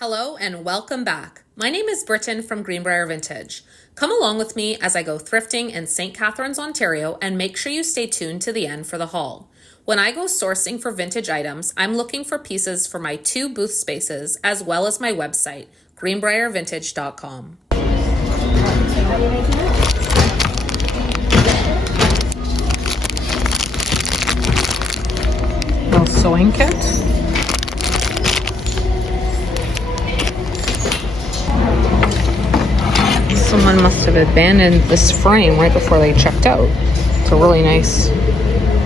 Hello and welcome back. My name is Britton from Greenbrier Vintage. Come along with me as I go thrifting in St. Catharines, Ontario, and make sure you stay tuned to the end for the haul. When I go sourcing for vintage items, I'm looking for pieces for my 2 booth spaces as well as my website, greenbriervintage.com. Little sewing kit. Someone must have abandoned this frame right before they checked out. It's a really nice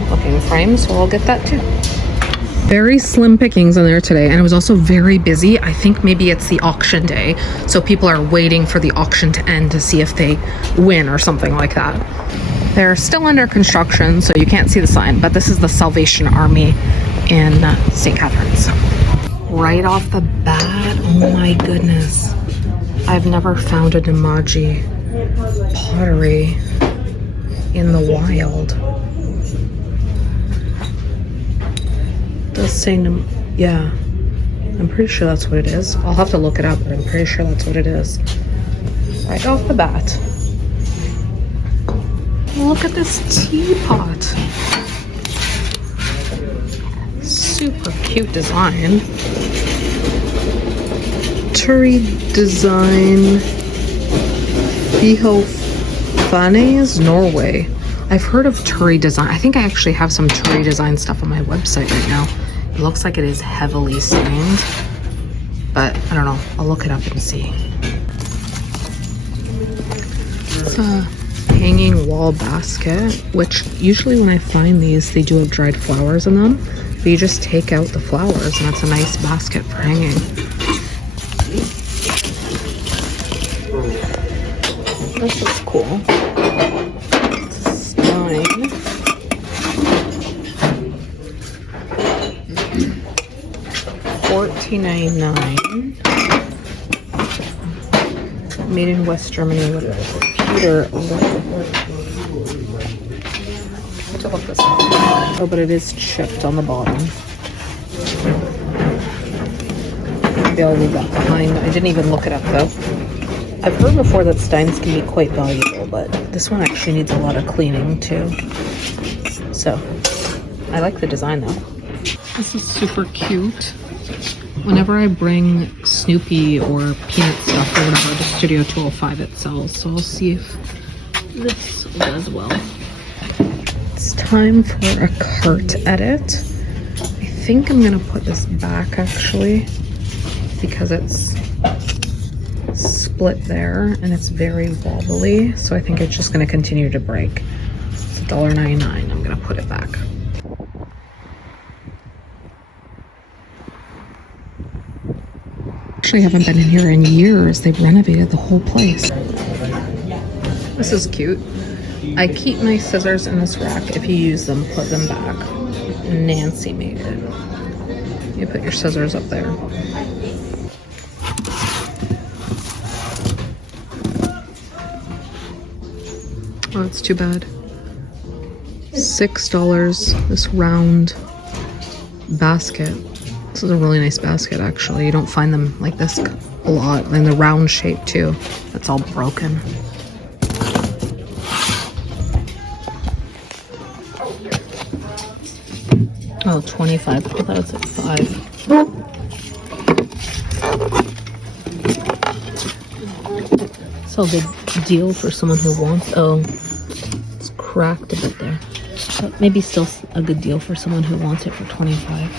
looking frame, so I'll get that too. Very slim pickings in there today, and it was also very busy. I think maybe it's the auction day, so people are waiting for the auction to end to see if they win or something like that. They're still under construction, so you can't see the sign, but this is the Salvation Army in St. Catharines. Right off the bat, oh my goodness. I've never found an Imaji pottery in the wild. It does say, yeah, I'm pretty sure that's what it is. I'll have to look it up, but I'm pretty sure that's what it is. Right off the bat. Look at this teapot. Super cute design. Turi design. Fihofanes, Norway. I've heard of Turi design. I think I actually have some Turi design stuff on my website right now. It looks like it is heavily stained, but I don't know. I'll look it up and see. It's a hanging wall basket, which usually when I find these, they do have dried flowers in them. But you just take out the flowers and that's a nice basket for hanging. This is cool. It's a spine. $14.99. Made in West Germany. What is it? Peter. I have to look this up. Oh, but it is chipped on the bottom. Maybe I'll leave that behind. I didn't even look it up though. I've heard before that steins can be quite valuable, but this one actually needs a lot of cleaning too. So, I like the design though. This is super cute. Whenever I bring Snoopy or Peanut stuff or whatever, the Studio 205 it sells. So I'll see if this does well. It's time for a cart edit. I think I'm gonna put this back actually because it's split there and it's very wobbly, so I think it's just going to continue to break. It's $1.99. I'm going to put it back. Actually haven't been in here in years. They've renovated the whole place. This is cute. I keep my scissors in this rack. If you use them, put them back. Nancy made it. You put your scissors up there. Oh, it's too bad. $6, this round basket. This is a really nice basket, actually. You don't find them like this a lot. And the round shape, too. That's all broken. Oh, 25. I thought it was at 5. So a good deal for someone who wants. Oh, it's cracked a bit there, but maybe still a good deal for someone who wants it for 25.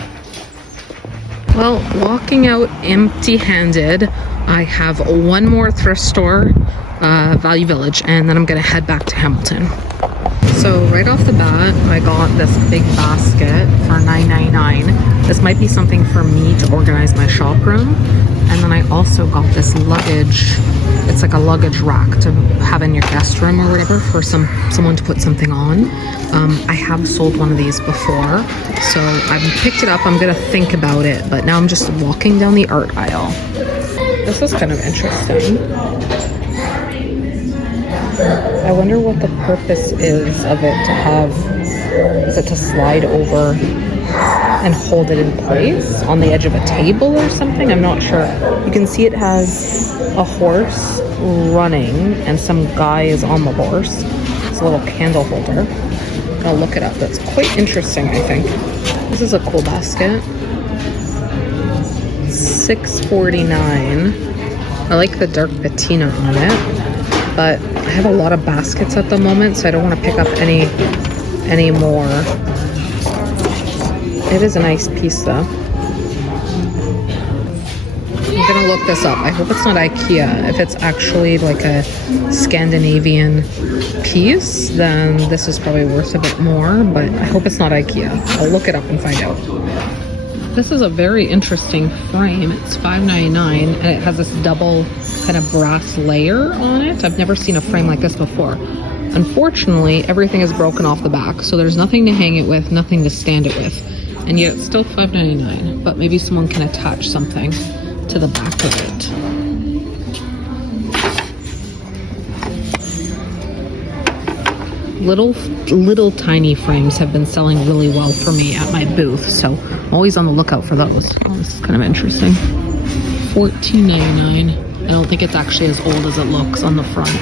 Well, walking out empty-handed, I have one more thrift store, Value Village, and then I'm gonna head back to Hamilton. So right off the bat, I got this big basket for $9.99. This might be something for me to organize my shop room. And then I also got this luggage. It's like a luggage rack to have in your guest room or whatever for someone to put something on. I have sold one of these before, so I picked it up. I'm gonna think about it, but now I'm just walking down the art aisle. This is kind of interesting. I wonder what the purpose is of it to have. Is it to slide over and hold it in place on the edge of a table or something. I'm not sure. You can see it has a horse running and some guy is on the horse. It's a little candle holder. I'll look it up. That's quite interesting, I think. This is a cool basket. $6.49. I like the dark patina on it, but I have a lot of baskets at the moment, so I don't want to pick up any more. It is a nice piece though. I'm gonna look this up. I hope it's not IKEA. If it's actually like a Scandinavian piece, then this is probably worth a bit more, but I hope it's not IKEA. I'll look it up and find out. This is a very interesting frame. It's $5.99 and it has this double kind of brass layer on it. I've never seen a frame like this before. Unfortunately, everything is broken off the back, so there's nothing to hang it with, nothing to stand it with. And yet it's still $5.99, but maybe someone can attach something to the back of it. Little tiny frames have been selling really well for me at my booth, so I'm always on the lookout for those. Oh, this is kind of interesting. $14.99. I don't think it's actually as old as it looks on the front.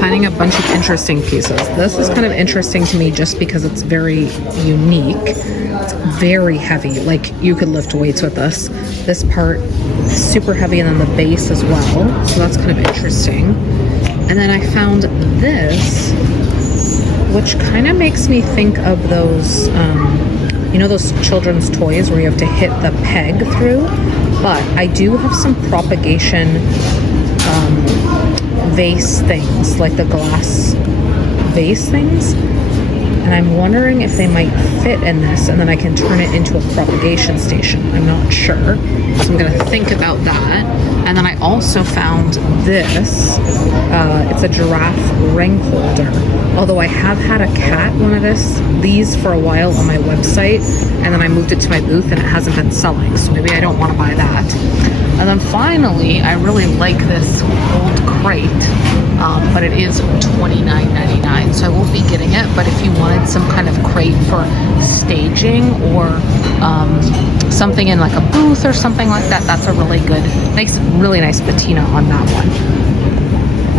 Finding a bunch of interesting pieces. This is kind of interesting to me just because it's very unique. It's very heavy. Like, you could lift weights with this. This part is super heavy, and then the base as well. So that's kind of interesting. And then I found this, which kind of makes me think of those, you know, those children's toys where you have to hit the peg through. But I do have some propagation vase things, like the glass vase things, and I'm wondering if they might fit in this, and then I can turn it into a propagation station. I'm not sure, so I'm gonna think about that. And then I also found this. It's a giraffe ring holder, although I have had a cat one of these for a while on my website, and then I moved it to my booth and it hasn't been selling, so maybe I don't want to buy that. And then finally, I really like this old crate, but it is $29.99, so I won't be getting it. But if you wanted some kind of crate for staging or something in like a booth or something like that, that's a really good, really nice patina on that one.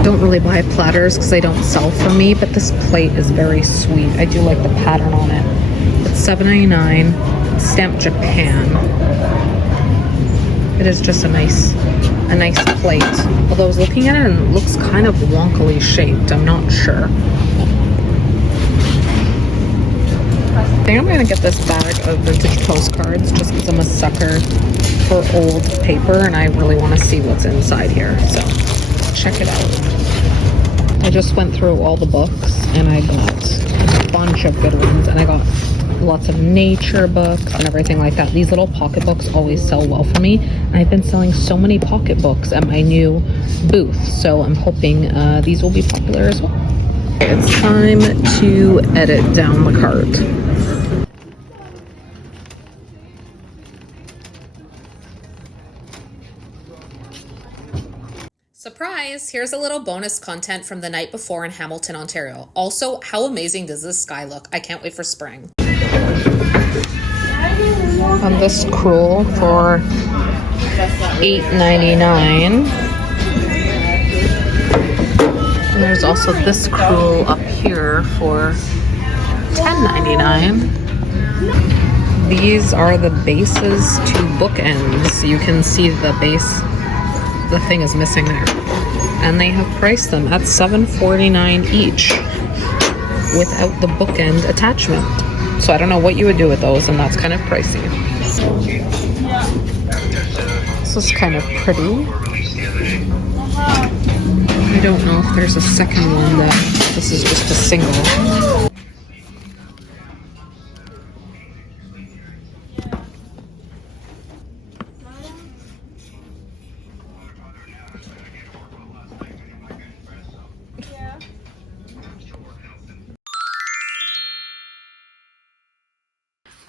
Don't really buy platters because they don't sell for me, but this plate is very sweet. I do like the pattern on it. It's $7.99, stamped Japan. It is just a nice plate. Although I was looking at it and it looks kind of wonkily shaped. I'm not sure. I think I'm gonna get this bag of vintage postcards just because I'm a sucker for old paper and I really want to see what's inside here. So check it out. I just went through all the books and I got a bunch of good ones, and I got lots of nature books and everything like that. These little pocket books always sell well for me, and I've been selling so many pocket books at my new booth, so I'm hoping these will be popular as well. It's time to edit down the cart. Surprise! Here's a little bonus content from the night before in Hamilton, Ontario. Also, how amazing does this sky look? I can't wait for spring. On this crewel for $8.99. And there's also this crewel up here for $10.99. These are the bases to bookends. You can see the base, the thing is missing there. And they have priced them at $7.49 each without the bookend attachment. So I don't know what you would do with those, and that's kind of pricey. This is kind of pretty. I don't know if there's a second one that this is just a single.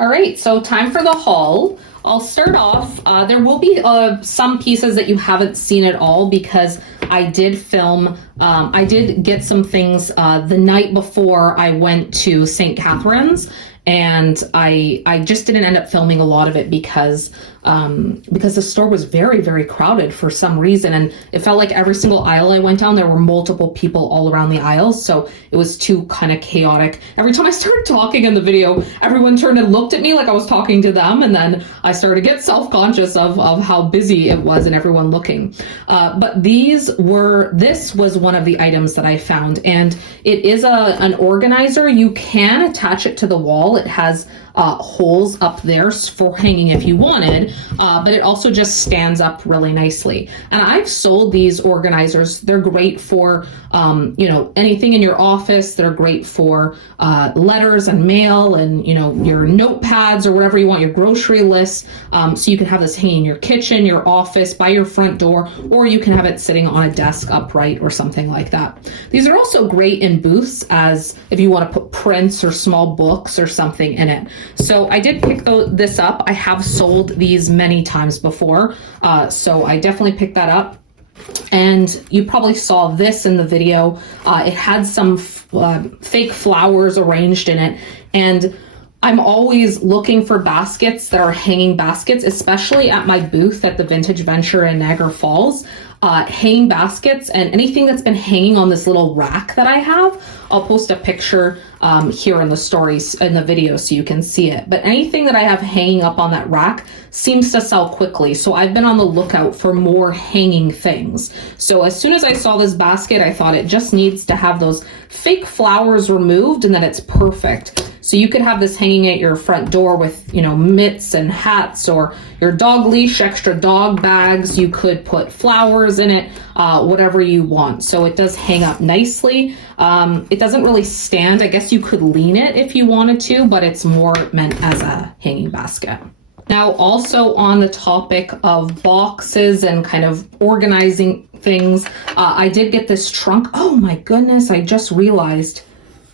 All right, so time for the haul. I'll start off. There will be some pieces that you haven't seen at all because I did film, I did get some things the night before I went to St. Catharines, and I just didn't end up filming a lot of it because the store was very, very crowded for some reason, and it felt like every single aisle I went down, there were multiple people all around the aisles, so it was too kind of chaotic. Every time I started talking in the video, everyone turned and looked at me like I was talking to them, and then I started to get self-conscious of how busy it was and everyone looking. But this was one of the items that I found, and it is an organizer. You can attach it to the wall. It has holes up there for hanging if you wanted, but it also just stands up really nicely. And I've sold these organizers. They're great for anything in your office. They're great for letters and mail and your notepads or whatever you want, your grocery lists. So you can have this hanging in your kitchen, your office, by your front door, or you can have it sitting on a desk upright or something like that. These are also great in booths, as if you want to put prints or small books or something in it. So I did pick this up. I have sold these many times before, so I definitely picked that up. And you probably saw this in the video. It had some fake flowers arranged in it, and I'm always looking for baskets that are hanging baskets, especially at my booth at the Vintage Venture in Niagara Falls. Hanging baskets and anything that's been hanging on this little rack that I have. I'll post a picture here in the stories in the video so you can see it. But anything that I have hanging up on that rack seems to sell quickly. So I've been on the lookout for more hanging things. So as soon as I saw this basket, I thought it just needs to have those fake flowers removed and then it's perfect. So you could have this hanging at your front door with, mitts and hats, or your dog leash, extra dog bags. You could put flowers in it, whatever you want. So it does hang up nicely. It doesn't really stand. I guess you could lean it if you wanted to, but it's more meant as a hanging basket. Now, also on the topic of boxes and kind of organizing things, I did get this trunk. Oh my goodness, I just realized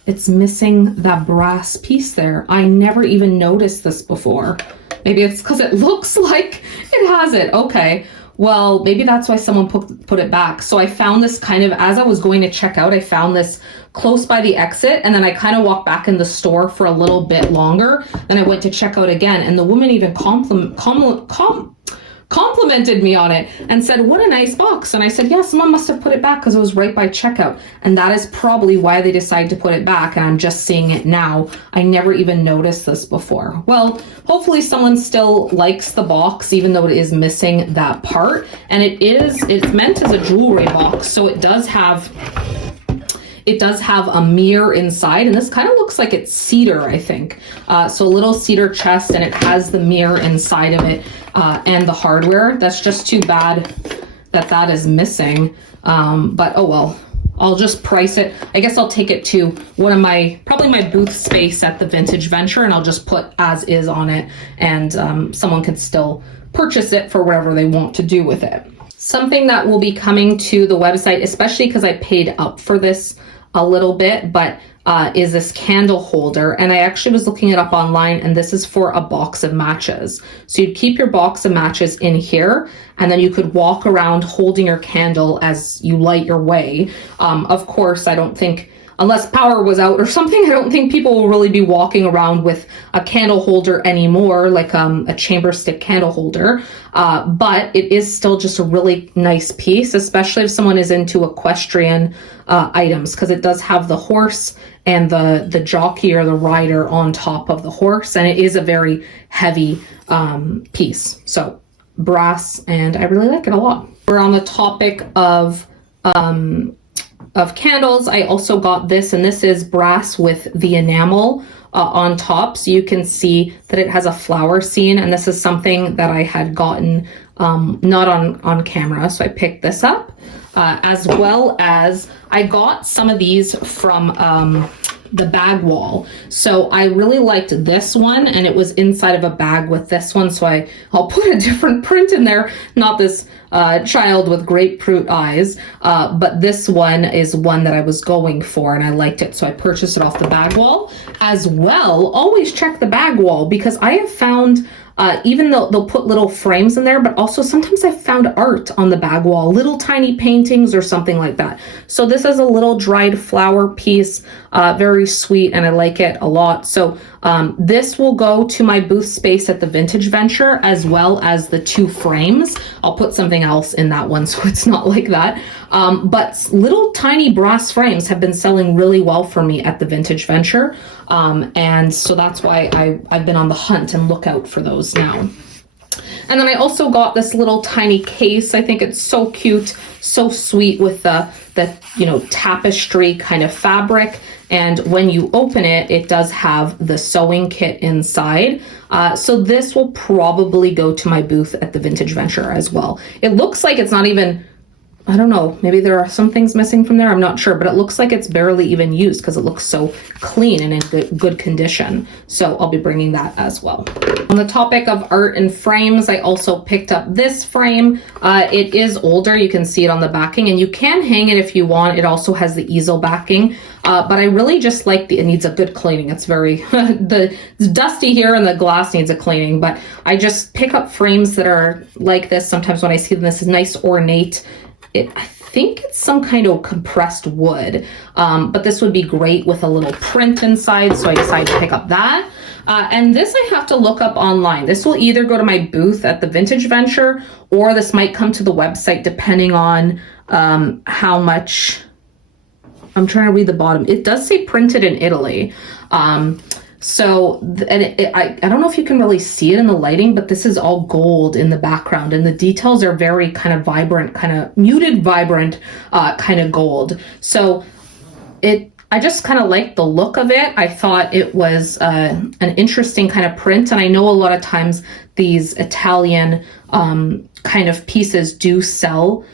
it's missing that brass piece there. I never even noticed this before. Maybe it's because it looks like it has it. Okay, well, maybe that's why someone put it back. So I found this kind of, as I was going to check out, I found this close by the exit, and then I kind of walked back in the store for a little bit longer. Then I went to check out again, and the woman even complimented me on it and said, "What a nice box." And I said, "Yeah, someone must have put it back because it was right by checkout." And that is probably why they decided to put it back, and I'm just seeing it now. I never even noticed this before. Well, hopefully someone still likes the box, even though it is missing that part. And it's meant as a jewelry box, so it does have a mirror inside, and this kind of looks like it's cedar, I think. So a little cedar chest, and it has the mirror inside of it, and the hardware. That's just too bad that is missing. But oh well, I'll just price it. I guess I'll take it to probably my booth space at the Vintage Venture, and I'll just put as is on it, and someone can still purchase it for whatever they want to do with it. Something that will be coming to the website, especially because I paid up for this a little bit, but is this candle holder. And I actually was looking it up online, and this is for a box of matches. So you'd keep your box of matches in here, and then you could walk around holding your candle as you light your way. Of course, I don't think, unless power was out or something, I don't think people will really be walking around with a candle holder anymore, like a chamber stick candle holder. But it is still just a really nice piece, especially if someone is into equestrian items, because it does have the horse and the jockey or the rider on top of the horse, and it is a very heavy piece. So brass, and I really like it a lot. We're on the topic of candles. I also got this, and this is brass with the enamel on top, so you can see that it has a flower scene, and this is something that I had gotten not on camera, so I picked this up, as well as I got some of these from the bag wall. So I really liked this one, and it was inside of a bag with this one, so I'll put a different print in there, not this child with grapefruit eyes, but this one is one that I was going for, and I liked it, so I purchased it off the bag wall. As well, always check the bag wall, because I have found even though they'll put little frames in there, but also sometimes I've found art on the bag wall, little tiny paintings or something like that. So this is a little dried flower piece, very sweet, and I like it a lot. So This will go to my booth space at the Vintage Venture, as well as the 2 frames. I'll put something else in that one so it's not like that. But little tiny brass frames have been selling really well for me at the Vintage Venture. And so that's why I've been on the hunt and lookout for those now. And then I also got this little tiny case. I think it's so cute, so sweet with the tapestry kind of fabric. And when you open it, it does have the sewing kit inside. So this will probably go to my booth at the Vintage Venture as well. It looks like it's not even, I don't know, maybe there are some things missing from there, I'm not sure, but it looks like it's barely even used because it looks so clean and in good condition. So I'll be bringing that as well. On the topic of art and frames, I also picked up this frame. It is older, you can see it on the backing, and you can hang it if you want. It also has the easel backing, but I really just like it needs a good cleaning. It's very, it's dusty here and the glass needs a cleaning, but I just pick up frames that are like this. Sometimes when I see them, this is nice ornate. I think it's some kind of compressed wood, but this would be great with a little print inside, so I decided to pick up that. And this I have to look up online. This will either go to my booth at the Vintage Venture, or this might come to the website depending on how much. I'm trying to read the bottom. It does say printed in Italy. I don't know if you can really see it in the lighting, but this is all gold in the background, and the details are very kind of vibrant, kind of muted, vibrant, kind of gold. So I just kind of liked the look of it. I thought it was an interesting kind of print, and I know a lot of times these Italian kind of pieces do sell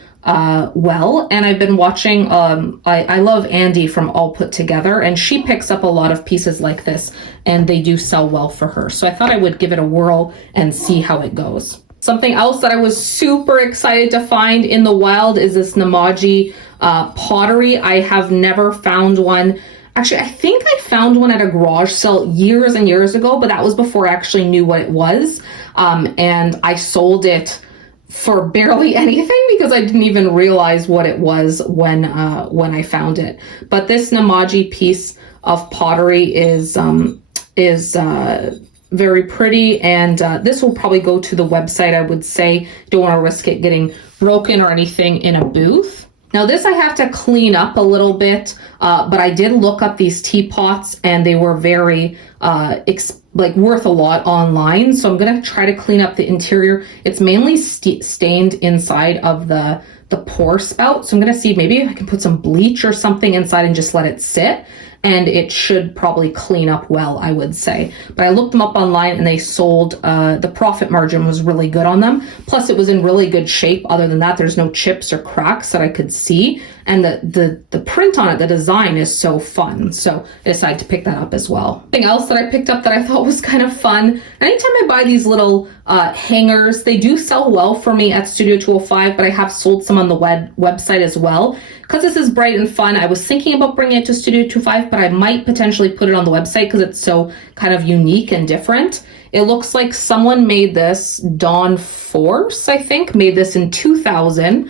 well, and I've been watching, I love Andy from All Put Together, and she picks up a lot of pieces like this, and they do sell well for her. So I thought I would give it a whirl and see how it goes. Something else that I was super excited to find in the wild is this Namaji pottery. I have never found one. Actually, I think I found one at a garage sale years and years ago, but that was before I actually knew what it was. And I sold it for barely anything because I didn't even realize what it was when I found it. But this Namaji piece of pottery is very pretty, and this will probably go to the website, I would say. Don't want to risk it getting broken or anything in a booth. Now this I have to clean up a little bit, but I did look up these teapots, and they were very worth a lot online. So I'm going to try to clean up the interior. It's mainly stained inside of the pour spout. So I'm going to see maybe if I can put some bleach or something inside and just let it sit. And it should probably clean up well, I would say. But I looked them up online, and they sold, the profit margin was really good on them. Plus it was in really good shape. Other than that, there's no chips or cracks that I could see. And the print on it, the design is so fun. So I decided to pick that up as well. Something else that I picked up that I thought was kind of fun. Anytime I buy these little hangers, they do sell well for me at Studio 205, but I have sold some on the website as well. Because this is bright and fun, I was thinking about bringing it to Studio 205, but I might potentially put it on the website because it's so kind of unique and different. It looks like someone made this, Dawn Force, I think, made this in 2000.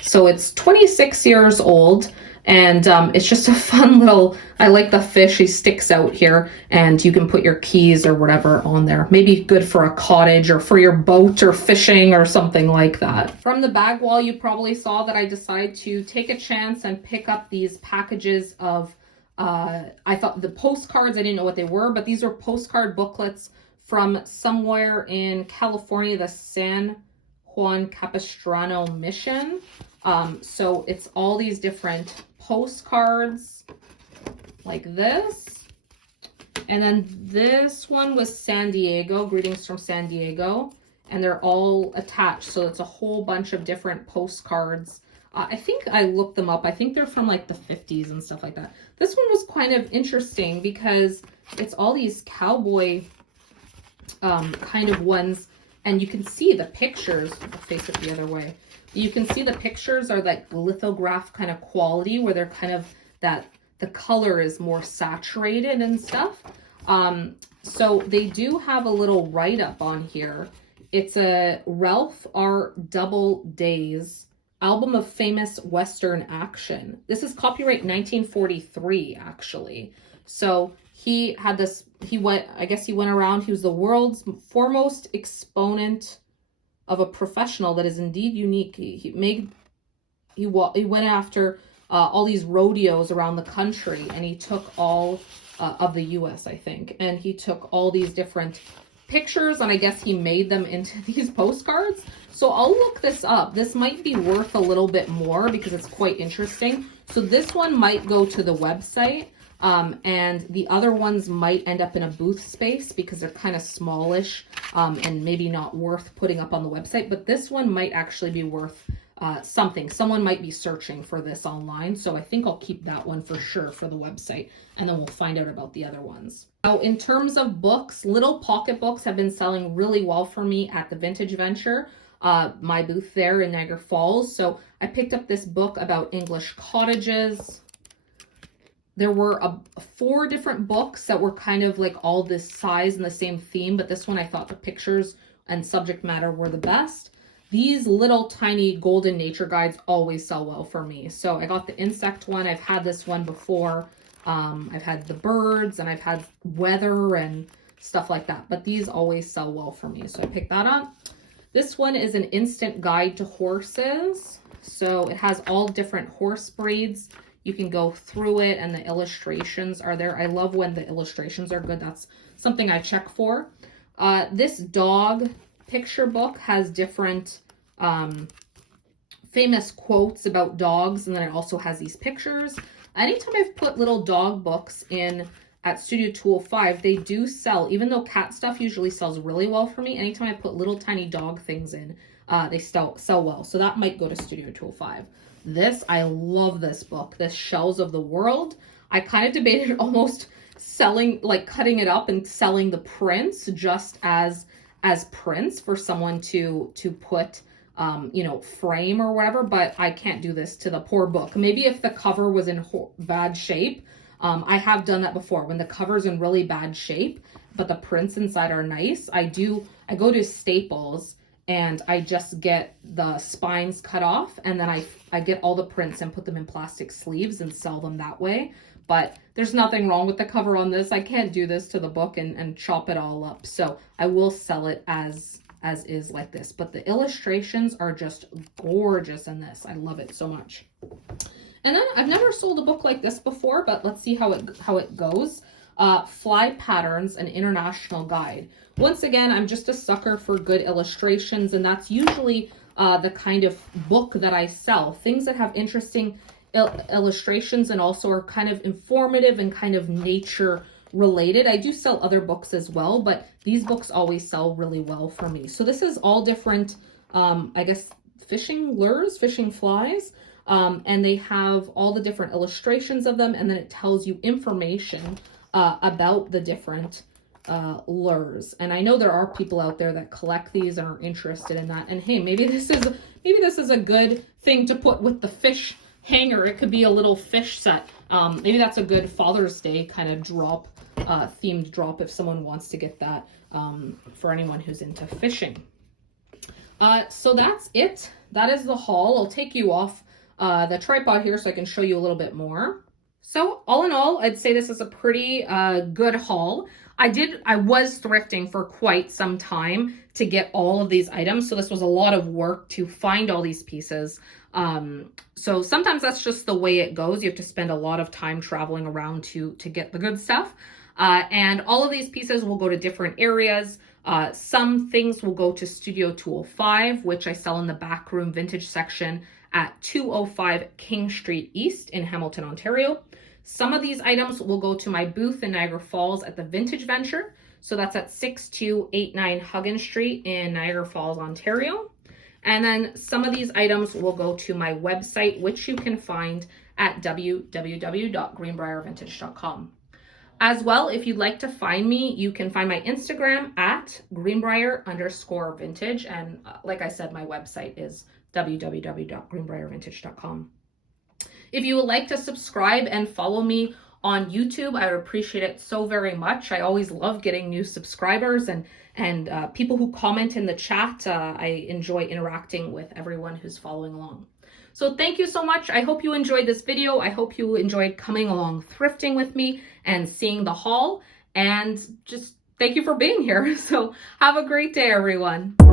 So it's 26 years old, and it's just a fun little, I like the fish, he sticks out here, and you can put your keys or whatever on there. Maybe good for a cottage or for your boat or fishing or something like that. From the bag wall, you probably saw that I decided to take a chance and pick up these packages of, I thought the postcards, I didn't know what they were, but these are postcard booklets from somewhere in California, the San Juan Capistrano Mission. So it's all these different postcards like this. And then this one was San Diego, greetings from San Diego. And they're all attached. So it's a whole bunch of different postcards. I think I looked them up. I think they're from like the 50s and stuff like that. This one was kind of interesting because it's all these cowboy kind of ones. And you can see the pictures. I'll face it the other way. You can see the pictures are like lithograph kind of quality where they're kind of that the color is more saturated and stuff. So they do have a little write-up on here. It's a Ralph R. Double Days album of famous Western action. This is copyright 1943, actually. So he had this, he went around, he was the world's foremost exponent of a professional that is indeed unique. He went after all these rodeos around the country, and he took all of the US, I think, and he took all these different pictures, and I guess he made them into these postcards. So I'll look this up. This might be worth a little bit more because it's quite interesting. So this one might go to the website, and the other ones might end up in a booth space because they're kind of smallish, and maybe not worth putting up on the website. But this one might actually be worth something. Someone might be searching for this online, so I think I'll keep that one for sure for the website, and then we'll find out about the other ones. Now, in terms of books, little pocket books have been selling really well for me at the Vintage Venture, my booth there in Niagara Falls. So I picked up this book about English cottages. There were 4 different books that were kind of like all this size and the same theme, but this one I thought the pictures and subject matter were the best. These little tiny golden nature guides always sell well for me. So I got the insect one. I've had this one before. I've had the birds, and I've had weather and stuff like that. But these always sell well for me. So I picked that up. This one is an instant guide to horses. So it has all different horse breeds. You can go through it, and the illustrations are there. I love when the illustrations are good. That's something I check for. This dog picture book has different famous quotes about dogs, and then it also has these pictures. Anytime I've put little dog books in at Studio 205, they do sell, even though cat stuff usually sells really well for me. Anytime I put little tiny dog things in, they sell well. So that might go to Studio 205. I love this book, this Shells of the World. I kind of debated almost selling, like cutting it up and selling the prints just as prints for someone to put, frame or whatever, but I can't do this to the poor book. Maybe if the cover was in bad shape. I have done that before when the cover's in really bad shape, but the prints inside are nice. I go to Staples and I just get the spines cut off, and then I get all the prints and put them in plastic sleeves and sell them that way. But there's nothing wrong with the cover on this. I can't do this to the book and chop it all up. So I will sell it as is like this. But the illustrations are just gorgeous in this. I love it so much. And then I've never sold a book like this before, but let's see how it goes. Fly Patterns, an International Guide. Once again, I'm just a sucker for good illustrations, and that's usually the kind of book that I sell. Things that have interesting illustrations and also are kind of informative and kind of nature related. I do sell other books as well, but these books always sell really well for me. So this is all different, I guess, fishing lures, fishing flies. And they have all the different illustrations of them, and then it tells you information about the different lures. And I know there are people out there that collect these and are interested in that. And hey, maybe this is a good thing to put with the fish hanger. It could be a little fish set. Maybe that's a good Father's Day kind of drop, themed drop if someone wants to get that for anyone who's into fishing. So that's it. That is the haul. I'll take you off the tripod here so I can show you a little bit more. So all in all, I'd say this is a pretty good haul. I was thrifting for quite some time to get all of these items, so this was a lot of work to find all these pieces. So sometimes that's just the way it goes. You have to spend a lot of time traveling around to get the good stuff. And all of these pieces will go to different areas. Some things will go to Studio 205, which I sell in the backroom vintage section at 205 King Street East in Hamilton, Ontario. Some of these items will go to my booth in Niagara Falls at the Vintage Venture. So that's at 6289 Huggins Street in Niagara Falls, Ontario. And then some of these items will go to my website, which you can find at www.greenbriervintage.com. As well, if you'd like to find me, you can find my Instagram at greenbrier_vintage. And like I said, my website is www.greenbriervintage.com. If you would like to subscribe and follow me on YouTube. I would appreciate it so very much. I always love getting new subscribers and people who comment in the chat. I enjoy interacting with everyone who's following along. So thank you so much. I hope you enjoyed this video. I hope you enjoyed coming along thrifting with me and seeing the haul, and just thank you for being here. So have a great day, everyone.